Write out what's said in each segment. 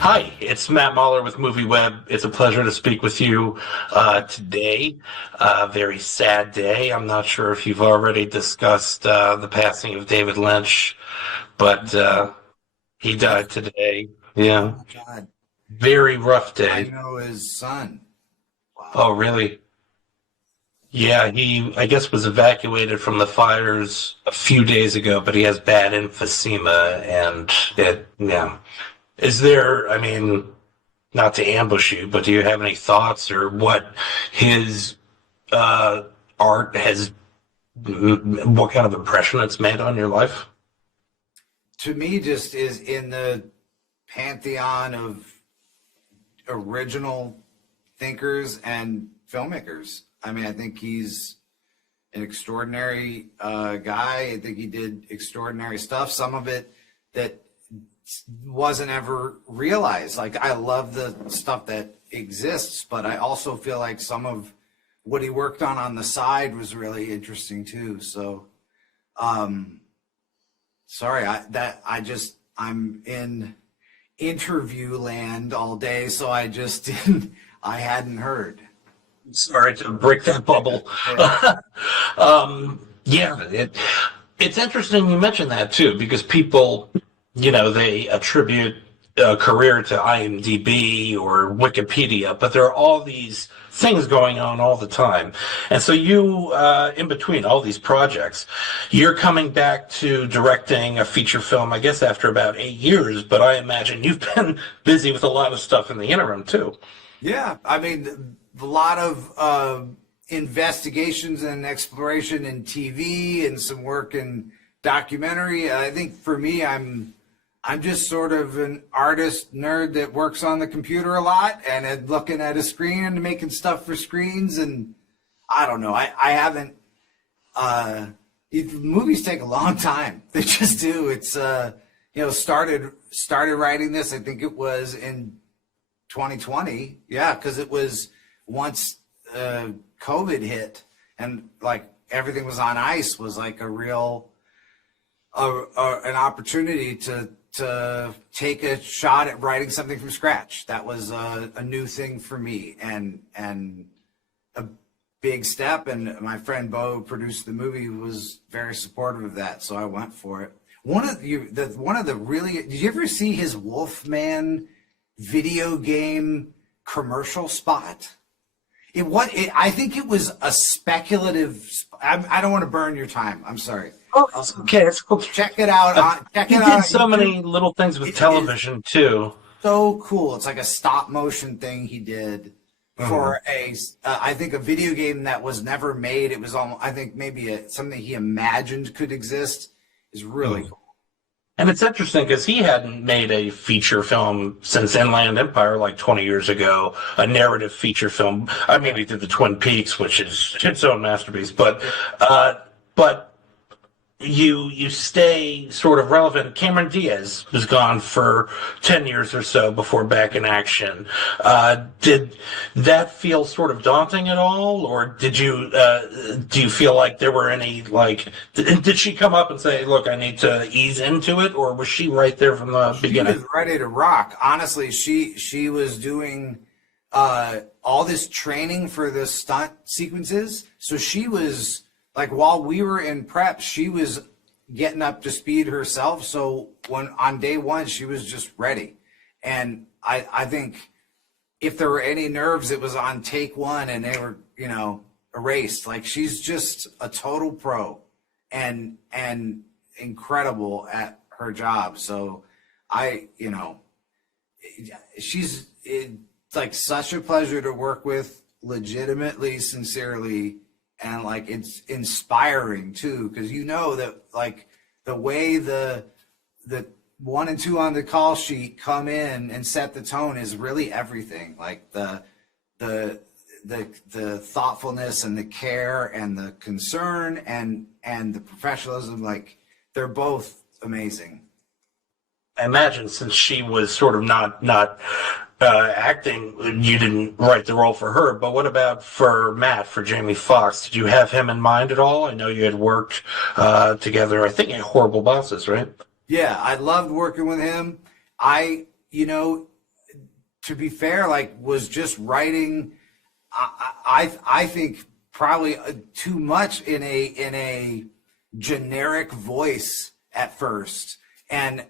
Hi, it's Matt Mahler with MovieWeb. It's a pleasure to speak with you today. Very sad day. I'm not sure if you've already discussed the passing of David Lynch, but he Yes. died today. Oh Yeah, my God. very rough I day. know his son. Oh, Wow. really? Yeah, he, I guess, was evacuated from the fires a few days ago, but he has bad emphysema, and yeah. Is there, I mean, not to ambush you, but do you have any thoughts or what his uh, art has, what kind of impression it's made on your life? To me, just is in the pantheon of original thinkers and filmmakers. I mean, I think he's an extraordinary guy. I think he did extraordinary stuff. Some of it that wasn't ever realized. Like, I love the stuff that exists, but I also feel like some of what he worked on the side was really interesting too. So, um, sorry, I'm in interview land all day, so I just didn't, I hadn't heard. Sorry to break that bubble. Yeah. Yeah, it's interesting you mentioned that too, because people, they attribute a career to IMDb or Wikipedia, but there are all these things going on all the time. And so you, in between all these projects, you're coming back to directing a feature film, I guess, after about 8 years, but I imagine you've been busy with a lot of stuff in the interim too. Yeah, I mean, a lot of investigations and exploration in TV and some work in documentary. I think for me, I'm just sort of an artist nerd that works on the computer a lot and looking at a screen and making stuff for screens. And I don't know. I haven't. Movies take a long time. They just do. It's started writing this. I think it was in 2020. Yeah, because it was once COVID hit and like everything was on ice, was like a real an opportunity to take a shot at writing something from scratch. That was a new thing for me and a big step. And my friend Bo, who produced the movie, was very supportive of that, so I went for it. One of the really, did you ever see his Wolfman video game commercial spot? I think it was a speculative. I don't want to burn your time. I'm sorry. Oh, it's okay. It's cool. Check it out. Check He it did out. so many little things with It is television too. so cool. It's like a stop motion thing he did Mhm. for I think a video game that was never made. It was almost, I think maybe something he imagined could exist. Is really cool. And it's interesting because he hadn't made a feature film since Inland Empire, like 20 years ago, a narrative feature film. I mean, he did the Twin Peaks, which is its own masterpiece, but you stay sort of relevant. Cameron Diaz was gone for 10 years or so before back in action. Did that feel sort of daunting at all, or do you feel like there were any, like, did she come up and say, look, I need to ease into it, or was she right there from the She was beginning? ready to rock. Honestly, she was doing all this training for the stunt sequences. So she was like, while we were in prep, she was getting up to speed herself. So when on day one, she was just ready. And I think if there were any nerves, it was on take one and they were, erased. Like, she's just a total pro and incredible at her job. So it's like such a pleasure to work with, legitimately, sincerely, and like it's inspiring too, because that like the way the 1 and 2 on the call sheet come in and set the tone is really everything. Like the thoughtfulness and the care and the concern and the professionalism, like they're both amazing. I imagine since she was sort of not acting, you didn't write the role for her. But what about for Matt, for Jamie Foxx? Did you have him in mind at all? I know you had worked together, I think, in Horrible Bosses, right? Yeah, I loved working with him. I, to be fair, like was just writing. I think probably too much in a generic voice at first, and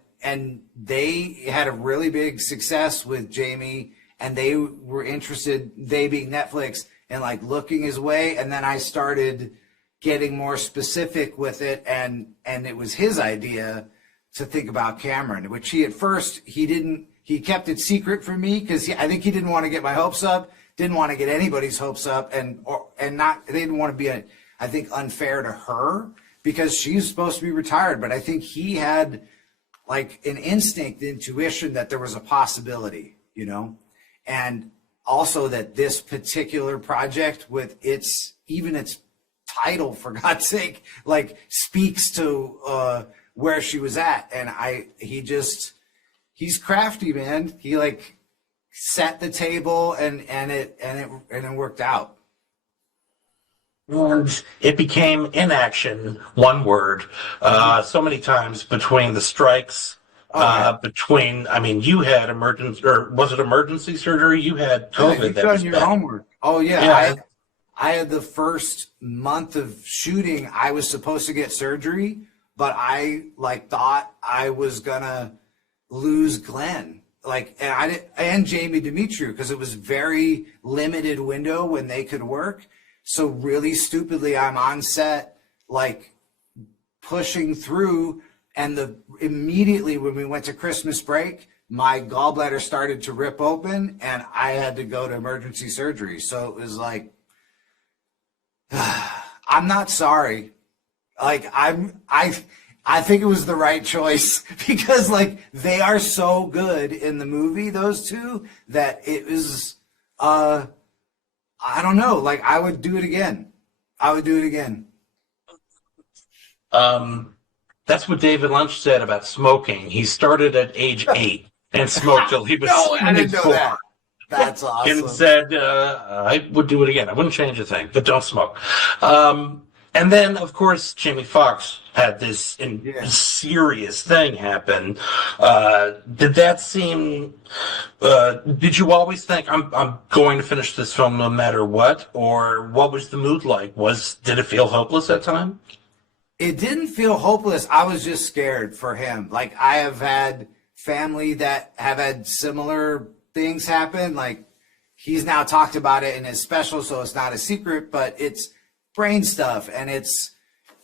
they had a really big success with Jamie, and they were interested, they being Netflix, in like looking his way, and then I started getting more specific with it, and it was his idea to think about Cameron, which he at first he kept it secret from me because I think he didn't want to get my hopes up, didn't want to get anybody's hopes up, and they didn't want to be I think unfair to her because she's supposed to be retired, but I think he had like an instinct, intuition that there was a possibility, you know, and also that this particular project with its title, for God's sake, like speaks to where she was at. And he's crafty, man. He like set the table and it worked out. And it became inaction, one word, so many times between the strikes, you had emergency surgery? You had COVID. You've done your homework. Oh yeah. I had the first month of shooting, I was supposed to get surgery, but I like thought I was gonna lose Glenn. Like, and Jamie Demetriou, because it was very limited window when they could work. So really stupidly, I'm on set, like pushing through, and immediately when we went to Christmas break, my gallbladder started to rip open, and I had to go to emergency surgery. So it was like, I'm not sorry. Like I think it was the right choice because like they are so good in the movie, those two, that it was I don't know, like I would do it again. That's what David Lynch said about smoking. He started at age 8 and smoked till he was No, I didn't know 24. that. That's awesome. And said, I would do it again. I wouldn't change a thing, but don't smoke. And then, of course, Jamie Foxx had this serious thing happen. Did that seem? Did you always think I'm going to finish this film no matter what, or what was the mood like? Did it feel hopeless at time? It didn't feel hopeless. I was just scared for him. Like I have had family that have had similar things happen. Like he's now talked about it in his special, so it's not a secret, but it's brain stuff and it's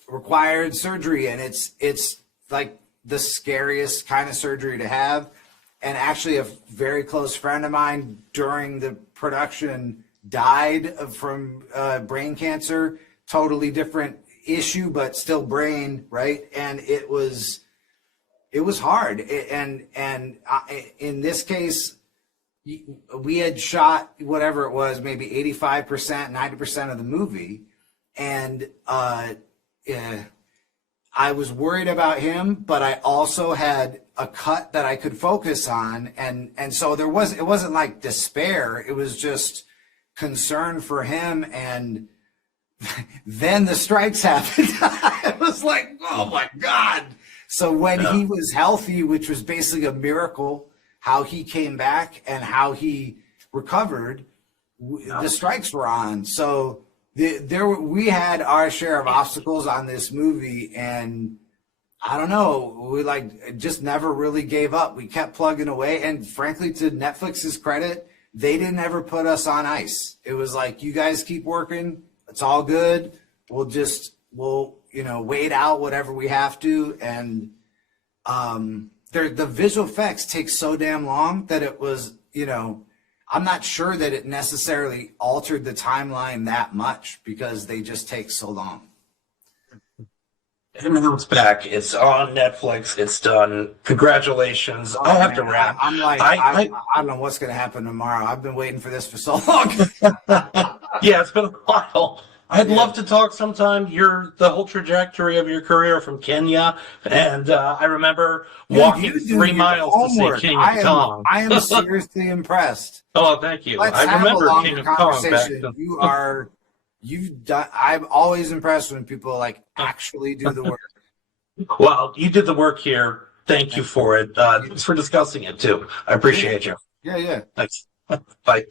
required surgery, and it's like the scariest kind of surgery to have. And actually a very close friend of mine during the production died from brain cancer, totally different issue, but still brain, right? And it was hard. And in this case, we had shot whatever it was, maybe 85%, 90% of the movie. And I was worried about him, but I also had a cut that I could focus on. And so it wasn't like despair. It was just concern for him. And then the strikes happened. I was like, oh my God. So when he was healthy, which was basically a miracle, how he came back and how he recovered, the strikes were on. So we had our share of obstacles on this movie, and I don't know, we like just never really gave up. We kept plugging away, and frankly, to Netflix's credit, they didn't ever put us on ice. It was like, you guys keep working, it's all good. We'll wait out whatever we have to, and the visual effects take so damn long that it was, I'm not sure that it necessarily altered the timeline that much because they just take so long. And now it's back. It's on Netflix. It's done. Congratulations. I have to wrap. I'm like, I don't know what's going to happen tomorrow. I've been waiting for this for so long. Yeah, it's been a while. I'd love to talk sometime. The whole trajectory of your career from Kenya, and I remember walking 3 miles to see King of Kong. I am seriously impressed. Oh, thank you. Let's I remember have a King of longer Kong back conversation. then. You've done. I'm always impressed when people like actually do the work. Well, you did the work here. Thank you for it. Thanks for discussing it too. I appreciate you. Yeah, yeah. Thanks. Bye.